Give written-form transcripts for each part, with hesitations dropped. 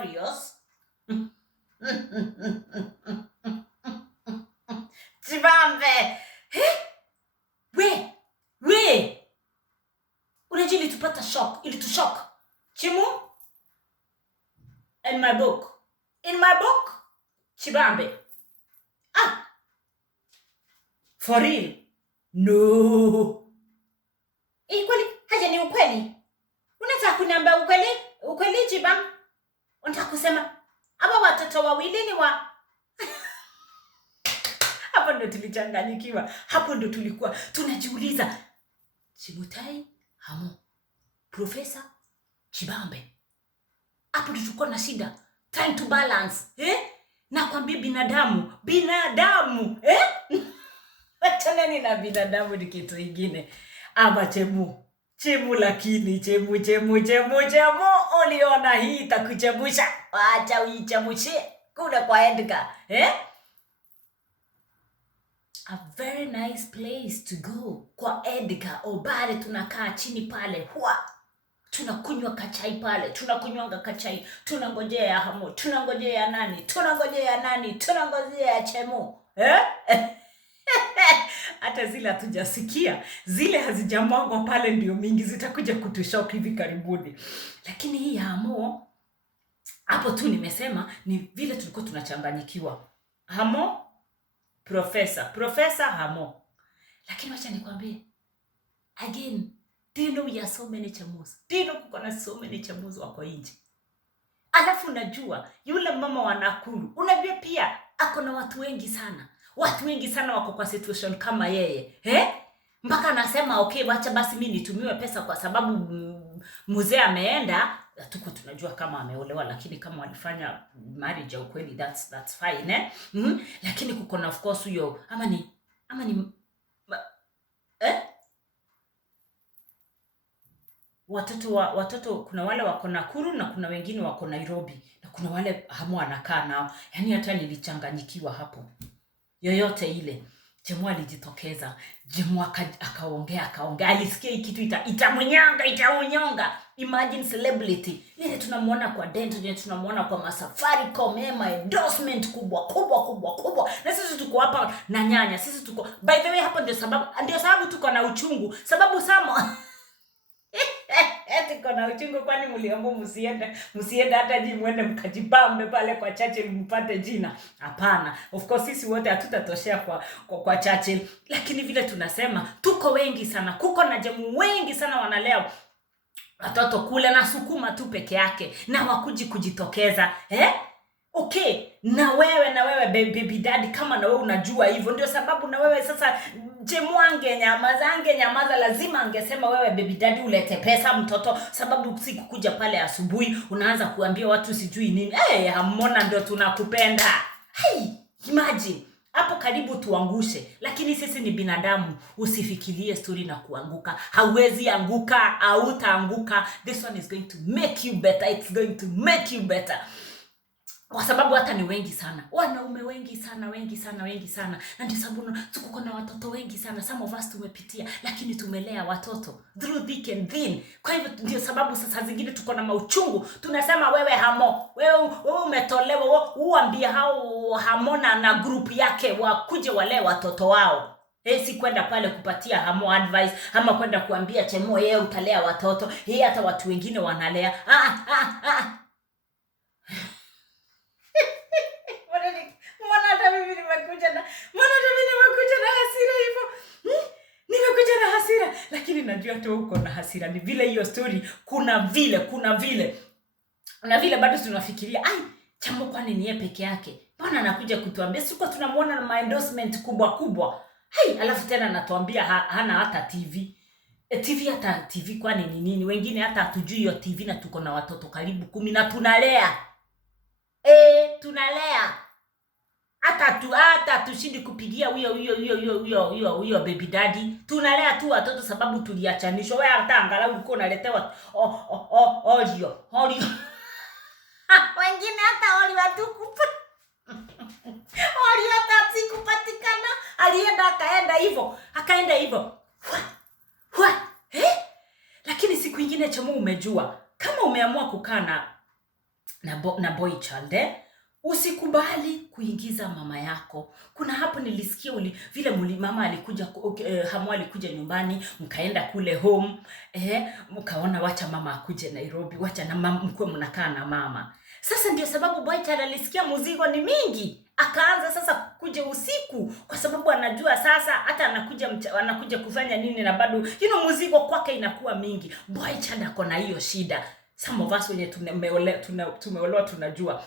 Warriors. Chibambe. We. Unajua ilitupata shock, ilitushock. Chimu? In my book, Chibambe. For real? No. Kweli? Haja ni ukweli? Unataka kuniambia ukweli Chibambe? Unataka kusema aba watoto wawili ni wa Hapo ndo tulichanganyikiwa. Hapo ndo tulikuwa tunajiuliza, Chimutai Hamo, Professor Chibambe. Hapo ndo tulikuwa na shida. Trying to balance. Na kwambia binadamu. Achana ni na binadamu ni kitu kingine. Ama chemu lakini chemu uliona hii itakuchemusha. Acha uichemushe kule kwa Edgar. A very nice place to go kwa Edgar Obare. Tunakaa chini pale, tunakunywa kachai pale, tunakunywanga kachai, tunangojea Hamo, tunangojea nani, tunangojea Chemu. Hata zile hatujasikia, zile hazijamwangwa pale ndio mingi zitakuja kutushock hivi karibuni. Lakini hii Hamo, hapo tu nimesema ni vile tulikuwa tunachanganyikiwa. Hamo, Professor Hamo. Lakini wacha nikwambie, again, do you know we are so many Chemus? Do you know kuko na so many Chemus wako nje? Alafu unajua, yule mama wa Nakuru, unajua pia ako na watu wengi sana. Watu wengi sana wako kwa situation kama yeye. Mpaka anasema okay, wacha basi mimi nitumiwe pesa kwa sababu mzee ameenda. Tuko tunajua kama ameolewa, lakini kama walifanya marriage ya ukweli, that's fine. Lakini kuko na of course huyo ama ni watoto kuna wale wako Nakuru na kuna wengine wako Nairobi na kuna wale Hamo anakaa nao. Yaani hata nilichanganyikiwa hapo. Yoyote ile Chemu alijitokeza, Chemu akaongea, alisikia kitu itamunyonga. Imagine celebrity. Ile tunamuona kwa Denton, tunamuona kwa Safaricom, endorsement kubwa. Na sisi tuko hapa na nyanya. Sisi tuko, by the way, hapa ndio sababu tuko na uchungu. Sababu Samo tuko na uchungu, kwani mliomba msiende hata mwende mkajibambe pale kwa Churchill mpate jina. Hapana. Of course sisi wote hatutatoshea kwa Churchill, lakini vile tunasema tuko wengi sana. Kuko na Chemu wengi sana wanalea watoto kule na sukuma tu peke yake na wakuji kujitokeza. Okay, na wewe baby daddy, kama na wewe unajua hivyo, ndio sababu na wewe sasa Chemu angenyamaza, lazima angesema wewe baby daddy ulete pesa mtoto, sababu siku kuja pale asubuhi unaanza kuambia watu sijui nini. Hamona ndio tunakupenda. Imagine hapo karibu tuangushe, lakini sisi ni binadamu. Usifikirie story na kuanguka. Hauwezi anguka, hautaanguka. This one is going to make you better. It's going to make you better. Kwa sababu hata ni wengi sana. Wanaume wengi sana. Na ndio sababu tuko na watoto wengi sana. Some of us tumepitia, lakini tumelea watoto through thick and thin. Kwa hivyo ndio sababu sasa zingine tuko na mauchungu. Tunasema wewe Hamo, wewe umetolewa, uambie hao Hamona na group yake wakuje wale watoto wao. Si kwenda pale kupatia Hamo advice ama kwenda kuambia Chemu yeye utalea watoto. Hata watu wengine wanalea. Nimekuja na hasira. Lakini najua tu uko na hasira. Ni vile hiyo story kuna vile na vile bado tunafikiria Chemu kwani ni yeye peke yake? Bwana anakuja kutuambia siko tunamuona na endorsement kubwa. Alafu tena anatuambia hana hata TV. Hata TV kwani ni nini? Wengine hata hatujui hiyo TV na tuko na watoto karibu 10 na tunalea. Tunalea. Hata tushindi kupigia huyo baby daddy. Tunalea tu watoto sababu tuliachanishwa. Wewe hata angalau uko unaletewa olio. Wengine hata olio hatukupa. Olio hata sikupatikana. Akaenda hivyo. Lakini siku nyingine Chemu umejua, kama umeamua kukaa na boy child. Usikubali kuingiza mama yako. Kuna hapo nilisikia vile mama alikuja Hamu alikuja nyumbani, mkaenda kule home, mkaona wacha mama akuje Nairobi, wacha na mama mkwe mnakaa na mama. Sasa ndio sababu boy child alisikia mzigo ni mingi, akaanza sasa kuja usiku, kwa sababu anajua sasa hata anakuja kufanya nini, na bado mzigo kwake inakuwa mingi. Boy child ako na hiyo shida. Some of us wenye tumeolewa tunajua.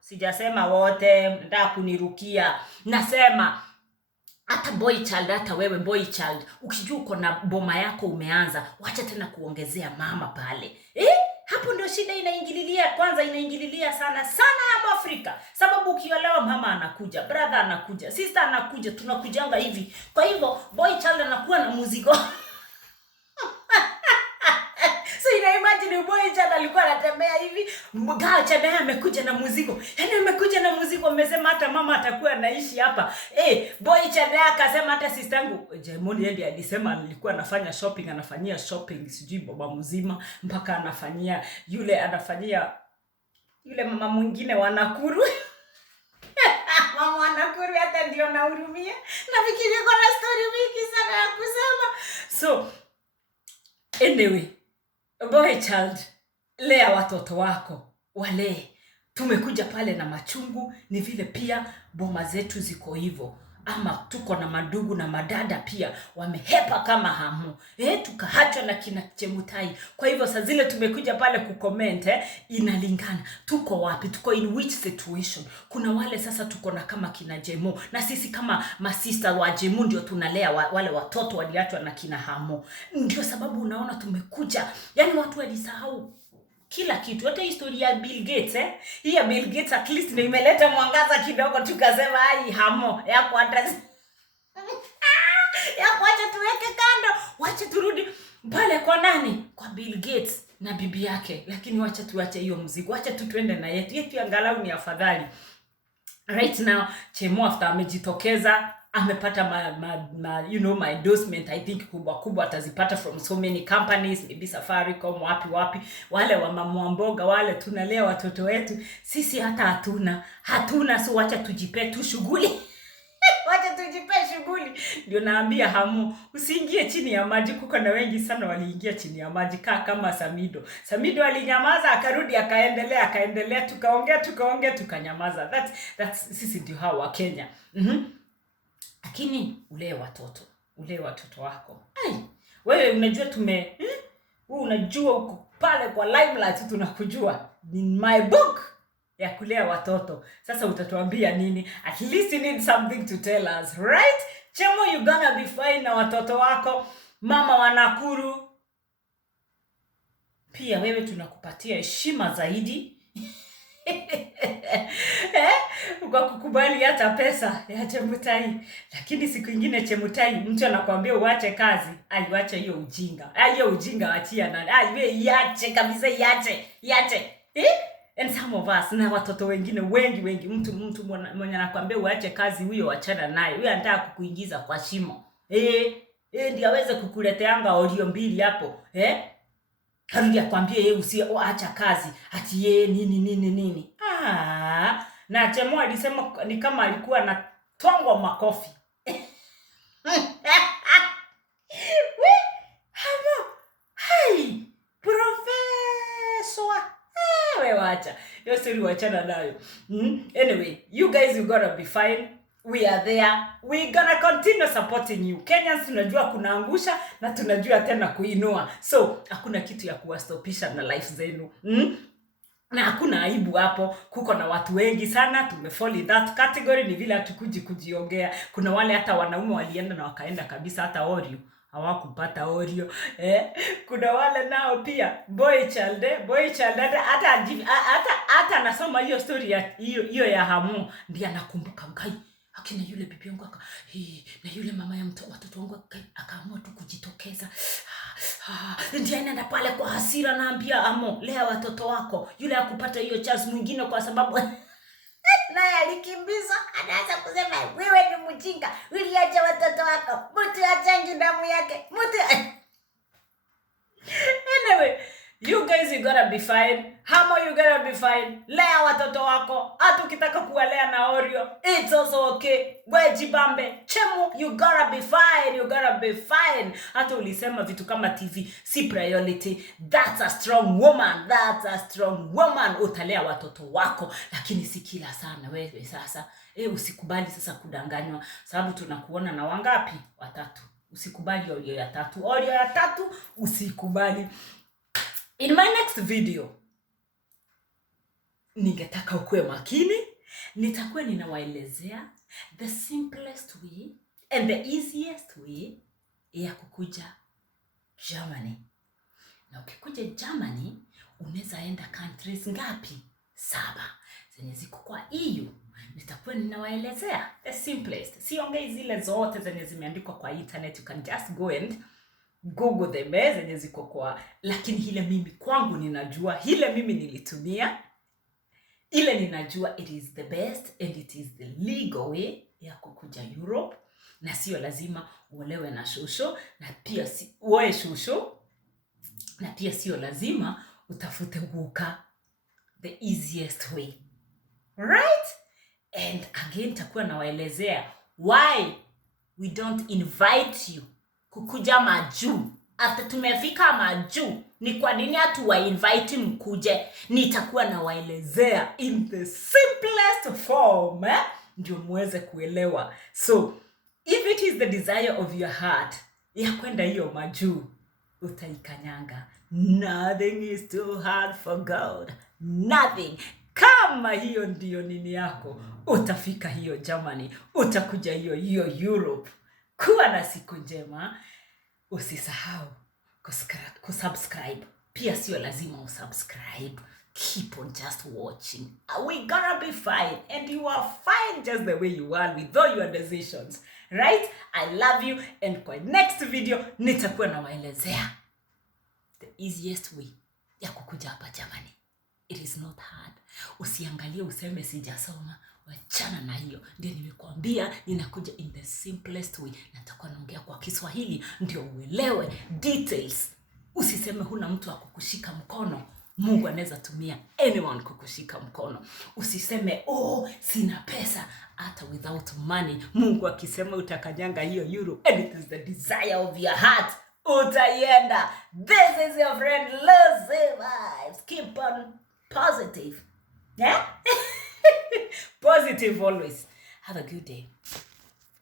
Sijasema wote, nataka kunirukia. Nasema hata boy child, hata wewe boy child, ukijua uko na boma yako umeanza, wacha tena kuongezea mama pale. Hapo ndio shida inaingililia. Kwanza inaingililia sana hapa Afrika. Sababu ukiolewa mama anakuja, brother anakuja, sister anakuja, tunakujanga hivi. Kwa hivyo boy child anakuwa na mzigo. Imagine boy child alikuwa anatembea hivi, girl child amekuja na mzigo. Yaani amekuja na mzigo, amesema hata mama atakuwa anaishi hapa. Boy child akasema hata sister yangu Jaimoni yeye alisema alikuwa anafanya shopping, anafanyia shopping sijui baba mzima, mpaka anafanyia yule mama mwingine wa Nakuru. Mama wa Nakuru hata ndio nahurumia. Nafikiri kuna story mingi sana ya kusema. So anyway, boy child, lea watoto wako, walee. Tumekuja pale na machungu, ni vile pia boma zetu ziko hivyo. Ama tuko na madugu na madada pia wamehepa kama Hamu. Tukaachwa na kina Chemutai. Kwa hivyo saa zile tumekuja pale kucomment, inalingana tuko wapi, tuko in which situation. Kuna wale sasa tuko na kama kina Jemo, na sisi kama masista wa Jemo ndio tunalea wale watoto waliachwa na kina Hamu. Ndio sababu unaona tumekuja. Yaani watu walisahau kila kitu. Hata historia ya Bill Gates, hii ya Bill Gates at least ndio imeleta mwangaza kidogo, tukasema Hamo yako address. Wacha tuweke kando, wacha turudi pale kwa nani? Kwa Bill Gates na bibi yake. Lakini wacha tuache hiyo mzigo, wacha tuende na yetu angalau ni afadhali. Right now Chemo after amejitokeza, amepata my endorsement, I think kubwa atazipata from so many companies, maybe Safaricom, wapi wale wa mama mboga wale tunalea watoto wetu. Sisi hata hatuna, so wacha tujipe tu shughuli. Wacha tujipe shughuli. Ndio naambia Hamu, usiingie chini ya maji. Kuko na wengi sana waliingia chini ya maji kama Samido alinyamaza, akarudi akaendelea, tukaongea tukanyamaza. That's sisi ndio hao wa Kenya. Lakini ulee watoto wako. Wewe unajua wewe unajua uko pale kwa limelight, tunakujua. In my book ya kulea watoto. Sasa utatuambia nini? At least you need something to tell us, right? Chemo, you gonna be fine na watoto wako. Mama wa Nakuru, pia wewe tunakupatia heshima zaidi. Kwa kukubali hata pesa ya Chemutai. Lakini siku nyingine Chemutai mtu anakuambia uache kazi, aiache hiyo ujinga. Hiyo ujinga achia na wewe iache kabisa, iache. And some of us na watoto wengine wengi mtu mwenye anakuambia uache kazi, huyo achana naye. Huyo anataka kukuingiza kwa shimo. Ndio aweze kukuleteanga audio mbili hapo. Karudi akwambie yeye usiacha kazi, ati yeye nini. Na Chemo alisema ni kama alikuwa anatongwa makofi. Hamu, professor. Wewe wacha. Hiyo story wachana nayo. Anyway, you guys, you gotta be fine. We are there. We gonna continue supporting you. Kenyans tunajua kunaangusha na tunajua tena kuinua. So, hakuna kitu ya kuwastopisha na life zenu. Na hakuna aibu hapo. Kuko na watu wengi sana tumefall in that category, ni vile hatukuji kujiongea. Kuna wale hata wanaume walienda na wakaenda kabisa, hata Oreo hawakupata Oreo. Kuna wale nao pia boy child hata anasoma hiyo story ya hiyo ya Hamu, ndiye anakumbuka ngai akina yule bibi yangu na yule mama ya watoto wangu akaamua tu kujitokeza. Ndiye anaenda pale kwa hasira, naambia Amo, lea watoto wako. Yule akupata hiyo chance mwingine kwa sababu naye alikimbiza, anaanza kusema wewe ni mjinga, uliacha watoto wako, mtu achangi damu yake, mtu. Anyway, you guys days you gotta be fine. Hamo you gotta be fine. Lea watoto wako. Hata ukitaka kuwalea na Oreo, it's also okay. We jibambe. Chemu, you gotta be fine. You gotta be fine. Hata ulisema vitu kama TV si priority. That's a strong woman. That's a strong woman. Utalea watoto wako. Lakini si kila sana wewe sasa. Usikubali sasa kudanganywa. Sababu tunakuona na wangapi? 3. Usikubali Oreo ya 3. Oreo ya 3 usikubali. In my next video, ningetaka ukue makini. Nitakuwa ninawaelezea the simplest way and the easiest way ya kukuja Germany. Na ukikuja Germany, unaweza enda countries ngapi? 7 zenye ziko kwa EU. Nitakuwa ninawaelezea the simplest. Siongei zile zote zenye zimeandikwa kwa internet. You can just go and Google them zenye ziko kwa, lakini ile mimi kwangu ninajua, ile mimi nilitumia, ile ninajua it is the best and it is the legal way ya kukuja Europe. Na sio lazima uolewe na shosho, na pia uoe shosho, na pia sio lazima utafute guka. The easiest way, right? And again takuwa nawaelezea why we don't invite you kukuja majuu. After tumefika majuu, ni kwa nini hatuwa invite mkuje? Nitakuwa nawaelezea in the simplest form, ndio muweze kuelewa. So, if it is the desire of your heart ya kwenda hiyo majuu, utaikanyanga. Nothing is too hard for God. Nothing. Kama hiyo ndio nini yako, utafika hiyo Germany, utakuja hiyo Europe. Kuwa na siku njema. Usisahau kusubscribe. Pia sio lazima usubscribe. Keep on just watching. We gonna be fine. And you are fine just the way you are with all your decisions. Right? I love you. And kwa next video, nitakuwa nawaelezea the easiest way ya kukuja hapa Germany. It is not hard. Usiangalie useme sijasoma. Wachana na hiyo. Ndio nimekuambia ninakuja in the simplest way. Natakuwa naongea kwa Kiswahili ndio uelewe details. Usiseme huna mtu wa kukushika mkono. Mungu anaweza tumia anyone kukushika mkono. Usiseme sina pesa. Hata without money, Mungu akisema utakanyanga hiyo Europe and it is the desire of your heart, utaienda. This is your friend Lucy Vibes. Keep on positive. Yeah? Positive always. Have a good day.